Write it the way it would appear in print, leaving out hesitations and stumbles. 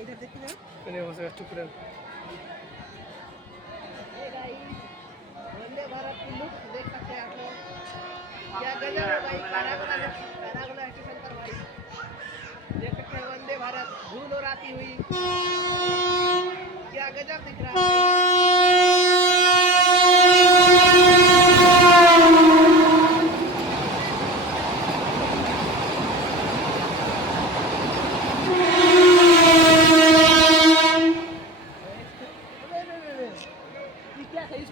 इधर देखिए जरा। नहीं हो सका चुप रहो। ये गाइस, वंदे भारत की लुक देख सकते हैं आप लोग। क्या गजब है भाई, पैरागोला स्टेशन पर भाई देख सकते हैं वंदे भारत धूल और आती हुई, क्या गजब दिख रहा है भाई।